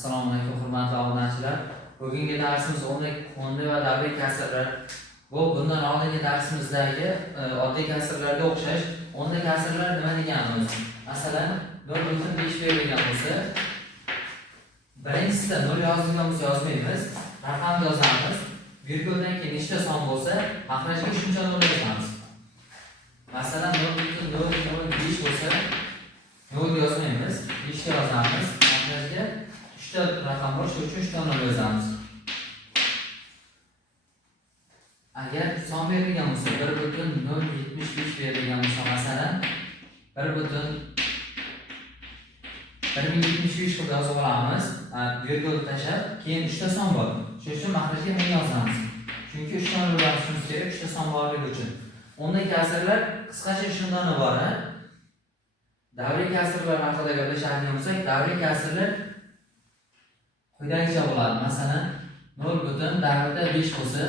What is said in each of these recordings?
Assalomu alaykum hurmatli obunachilar. Bugungi darsimiz o'nli va davriy kasrlar. Bundan oldingi darsimizdagi oddiy kasrlarga o'xshash o'nli kasrlar nima deganimiz? Masalan, 0.5 berilgan bo'lsa, birinchisida 0 yozilgan bo'lsa yozmaymiz, raqam yozamiz. Virguldan keyin nechta son bo'lsa, maxrajga shuncha 0 yozamiz. Masalan, 0.05 bo'lsa, 0 yozmaymiz, 5 ta yozamiz. Maxrajga 3 ta raqam bor, shuning uchun 3 ta 0 yozamiz. Agar son berilgan bo'lsa, 1.075 berilgan bo'lsa, masalan, 1075 qilib yozib olamiz. Virgul tashlab, keyin 3 ta son bor. Shuning uchun maxrajga 1000 yozamiz. Chunki 3 ta 0 yozishimiz kerak, 3 ta son borligi uchun. O'nli kasrlar qisqacha shundan iborat. Davriy kasrlar haqida gaplashadigan bo'lsak, davriy kasrlar quyidagicha bo'ladi. Masalan, 0.5 bo'lsa,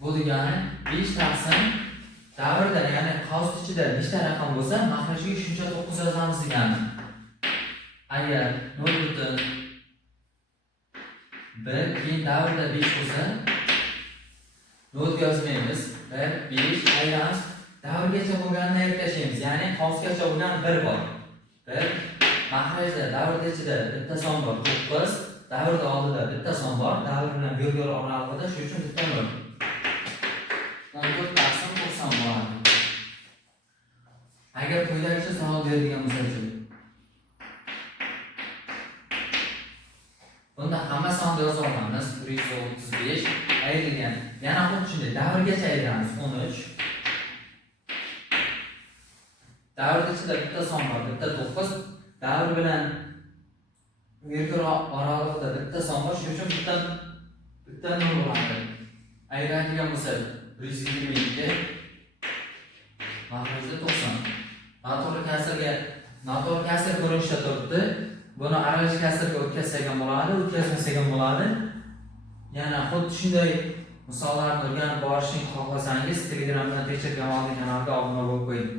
bu degani 5 taqsim davrda, ya'ni qavs ichida nechta raqam bo'lsa, maxrajga shuncha 9 yozamiz degani. Agar 0.1 keyin davrda 5 bo'lsa, 0 yozmaymiz. 1 5 aylanib davrgacha bo'lganini ayirib tashlaymiz. Ya'ni qavsgacha bo'lgan 1 bor. 1 maxrajda davrda ichida bitta son bor, 9. Davrda oldida bitta son bor, davr bilan virgul oralig'ida, shuning uchun bitta 0. 14 taqsim 90 bo'ladi. Agar quyidagicha savol berilgan bo'lsa, bunda hamma sonni yozib olamiz. 135 ayrilgan. Yana xuddi shunday davrgacha ayiramiz. 13. Davr ichida bitta son bor, bitta 9. Davr bilan virgul oralig'ida bitta son bor, shuning uchun bitta 0 bo'ladi. Ayiradigan bo'lsa 122 maxrajda 90. Noto'g'ri kasr ko'rinishda turibdi. Buni aralash kasrga o'tkazsak ham bo'ladi, o'tkazmasak ham bo'ladi. Yana xuddi shunday misollarni o'rganib borishni xohlasangiz, Telegramdan Tekshir kanaliga obuna bo'lib qo'ying.